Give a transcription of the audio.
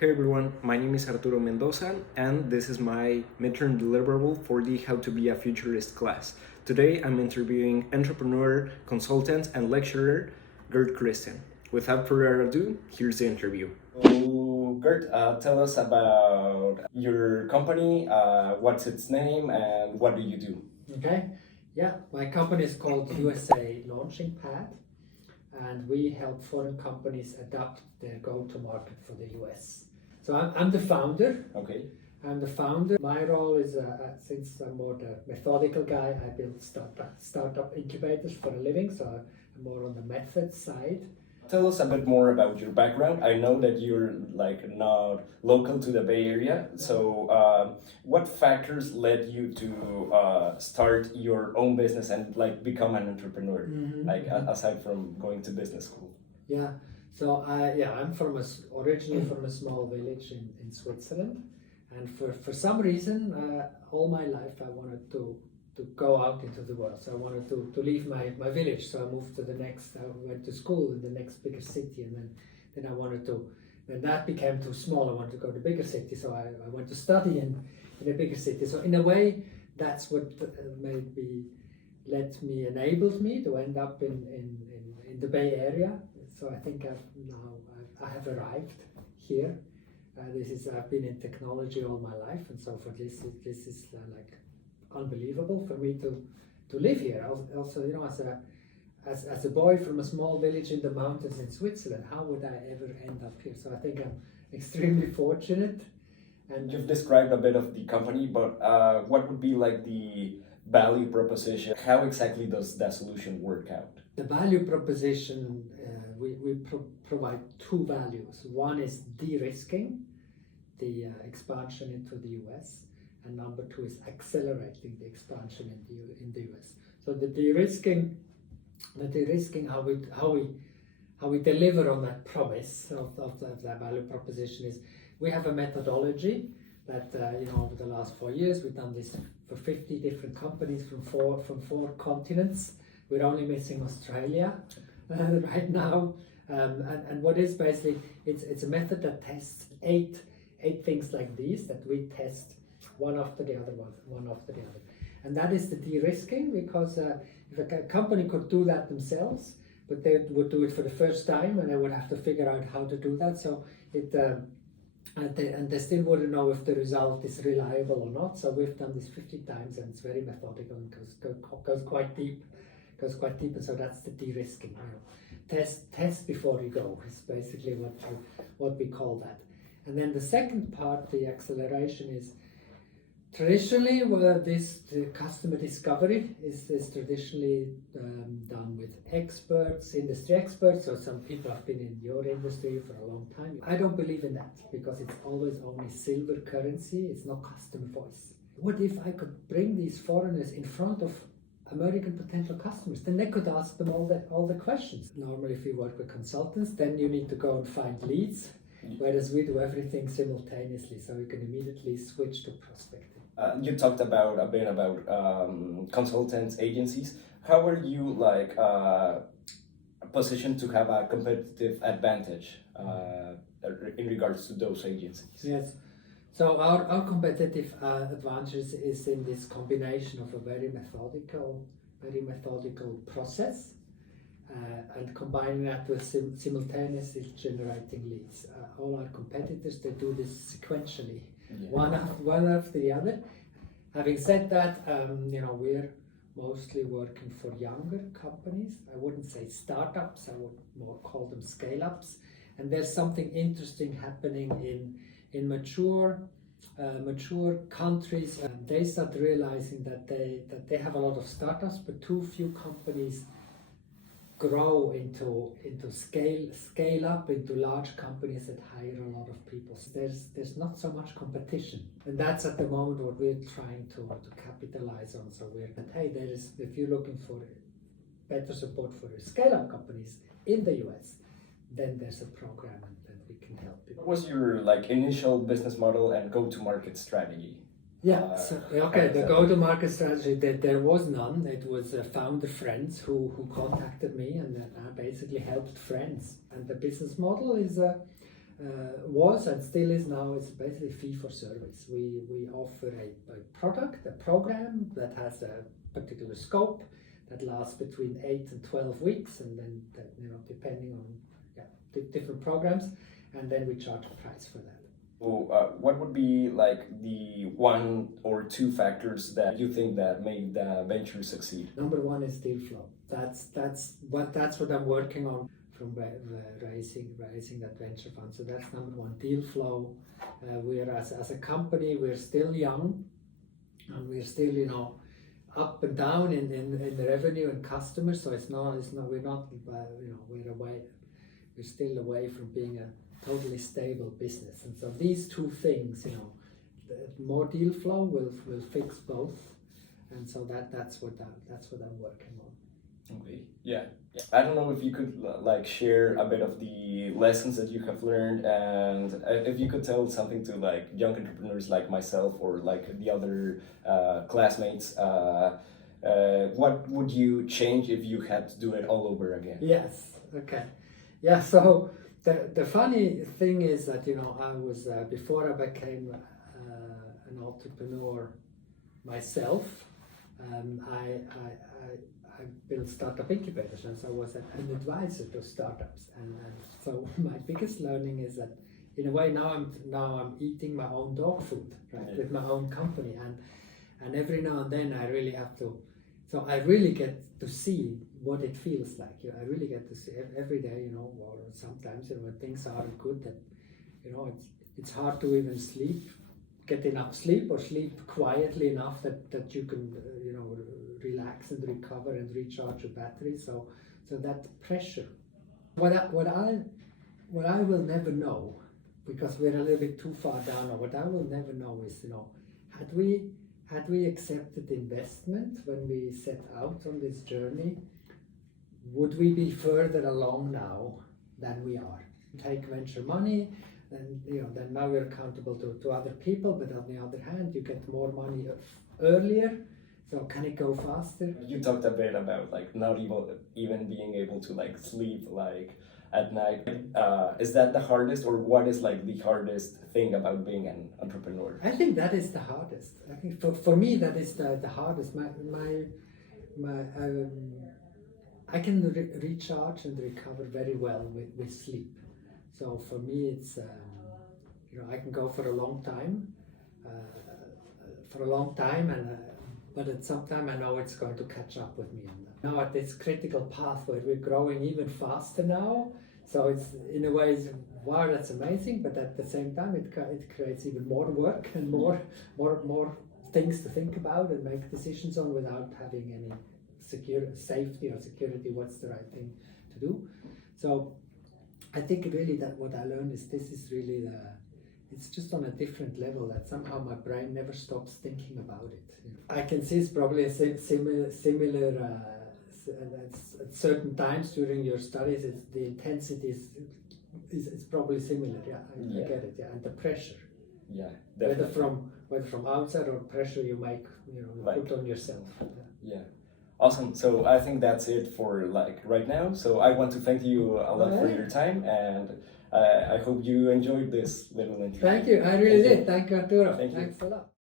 Hey everyone, my name is Arturo Mendoza and this is my midterm deliverable for the How to Be a Futurist class. Today I'm interviewing entrepreneur, consultant, and lecturer Gert Christen. Without further ado, here's the interview. So, Gert, tell us about your company, what's its name, and what do you do? Okay, yeah, my company is called USA Launching Pad, and we help foreign companies adapt their go-to-market for the US. So I'm the founder. Okay. I'm the founder. My role is, since I'm more the methodical guy, I build startup incubators for a living, so I'm more on the method side. Tell us a bit more about your background. I know that you're not local to the Bay Area. So, what factors led you to start your own business and become an entrepreneur? Aside from going to business school. Yeah. So I'm originally from a small village in Switzerland, and for some reason, all my life I wanted to go out into the world. So I wanted to leave my village. So I moved to I went to school in the next bigger city, and then I wanted to, when that became too small, I wanted to go to a bigger city. So I went to study in a bigger city. So in a way, that's what enabled me to end up in the Bay Area. So I think I have arrived here. I've been in technology all my life, and so for this is unbelievable for me to live here. Also, as a boy from a small village in the mountains in Switzerland, how would I ever end up here? So I think I'm extremely fortunate. And you've described a bit of the company, but what would be the value proposition? How exactly does that solution work out? The value proposition, we provide two values. One is de-risking the expansion into the US, and number two is accelerating the expansion in the US. So the de-risking, how we deliver on that promise of that value proposition is we have a methodology that over the last 4 years we've done this for 50 different companies from four continents. We're only missing Australia right now, and what is basically it's a method that tests eight things like these that we test one after the other, and that is the de-risking, because if a company could do that themselves, but they would do it for the first time and they would have to figure out how to do that. So and they still wouldn't know if the result is reliable or not. So we've done this 50 times, and it's very methodical and goes quite deep. And so that's the de-risking. Test before you go is basically what we call that. And then the second part, the acceleration, is traditionally the customer discovery is traditionally done with industry experts. So some people have been in your industry for a long time. I don't believe in that, because it's always only silver currency. It's not customer voice. What if I could bring these foreigners in front of American potential customers? Then they could ask them all the questions. Normally, if you work with consultants, then you need to go and find leads, whereas we do everything simultaneously, so you can immediately switch to prospecting. You talked a bit about consultants, agencies. How are you positioned to have a competitive advantage in regards to those agencies? Yes. So our competitive advantage is in this combination of a very methodical process, and combining that with simultaneously generating leads. All our competitors, they do this sequentially, one after the other. Having said that, we're mostly working for younger companies. I wouldn't say startups, I would more call them scale-ups. And there's something interesting happening in mature countries. They start realizing that they have a lot of startups, but too few companies grow into scale up into large companies that hire a lot of people. So there's not so much competition, and that's at the moment what we're trying to capitalize on. So if you're looking for better support for your scale up companies in the US, then there's a program and we can help you. What was your initial business model and go-to-market strategy? The go-to-market strategy, there was none. It was founder friends who contacted me, and I basically helped friends. And the business model is was and still is now is basically fee for service. We offer a product, a program that has a particular scope that lasts between 8 and 12 weeks, and then depending on different programs, and then we charge a price for that. Well, what would be like the one or two factors that you think that made the venture succeed? Number one is deal flow. That's what I'm working on from raising that venture fund. So that's number one, deal flow. We're as a company, we're still young, and we're still up and down in the revenue and customers. So we're still away from being a totally stable business. And so these two things, more deal flow will fix both. And so that's what I'm working on. Okay. Yeah. I don't know if you could like share a bit of the lessons that you have learned, and if you could tell something to like young entrepreneurs like myself or like the other classmates. What would you change if you had to do it all over again? Yes. Okay. Yeah. So the funny thing is that I was before I became an entrepreneur myself. I built startup incubators, and so I was an advisor to startups. And so my biggest learning is that in a way now I'm eating my own dog food, right, with my own company, and every now and then I really have to. So I really get to see what it feels like. I really get to see every day, or sometimes when things aren't good, that it's hard to even get enough sleep, or sleep quietly enough that you can relax and recover and recharge your battery. So that pressure. What I will never know, because we're a little bit too far down, or what I will never know is had we accepted investment when we set out on this journey, would we be further along now than we are? Take venture money, then then now we're accountable to other people, but on the other hand, you get more money earlier. So can it go faster? You talked a bit about like not even being able to like sleep like at night. Is that the hardest, or what is like the hardest thing about being an entrepreneur? I think that is the hardest. I think for me that is the hardest. I can recharge and recover very well with sleep. So for me, it's I can go for a long time, but at some time I know it's going to catch up with me. Now at this critical path where we're growing even faster now, so it's in a way, wow, that's amazing. But at the same time, it creates even more work and more things to think about and make decisions on without having any safety or security. What's the right thing to do? So I think really that what I learned is this is really it's just on a different level, that somehow my brain never stops thinking about it. I can see it's probably a similar at certain times during your studies. The intensity is probably similar. I get it. Yeah, and the pressure. Yeah, definitely. Whether from outside or pressure you make, put on yourself. Yeah. Awesome. So I think that's it for like right now. So I want to thank you a lot for your time, and I hope you enjoyed this little interview. Thank you. I really did. Thank you, Arturo. Thanks a lot.